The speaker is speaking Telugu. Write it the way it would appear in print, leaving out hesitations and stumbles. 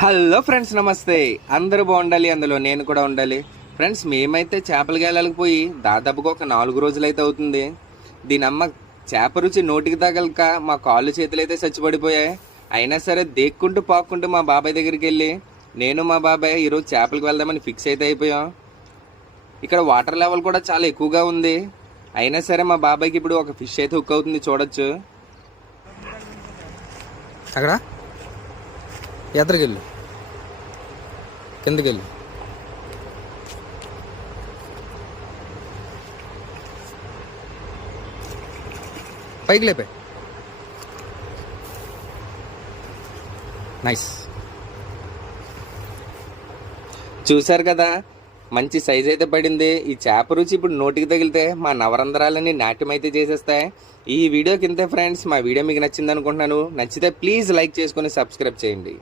హలో ఫ్రెండ్స్, నమస్తే. అందరూ బాగుండాలి, అందులో నేను కూడా ఉండాలి. ఫ్రెండ్స్, మేమైతే చేపల గేలాలకు పోయి దాదాపుగా ఒక 4 రోజులైతే అవుతుంది. దీనమ్మ చేప రుచి నోటికి తగలక మా కాళ్ళు చేతులు అయితే చచ్చిపడిపోయాయి. అయినా సరే దేక్కుంటూ పాక్కుంటూ మా బాబాయ్ దగ్గరికి వెళ్ళి నేను మా బాబాయ్ ఈరోజు చేపలకు వెళ్దామని ఫిక్స్ అయితే అయిపోయాం. ఇక్కడ వాటర్ లెవెల్ కూడా చాలా ఎక్కువగా ఉంది. అయినా సరే మా బాబాయ్కి ఇప్పుడు ఒక ఫిష్ అయితే హుక్ అవుతుంది, చూడొచ్చు. అక్కడ ఎద్దరికెళ్ళు, కిందకెళ్ళు. పైకి లేపే. నైస్. చూశారు కదా, మంచి సైజ్ అయితే పడింది. ఈ చేప రుచి ఇప్పుడు నోటికి తగిలితే మా నవరంధ్రాలని నాట్యం అయితే చేసేస్తాయి. ఈ వీడియో కింద ఫ్రెండ్స్, మా వీడియో మీకు నచ్చింది అనుకుంటున్నాను. నచ్చితే ప్లీజ్ లైక్ చేసుకొని సబ్స్క్రైబ్ చేయండి.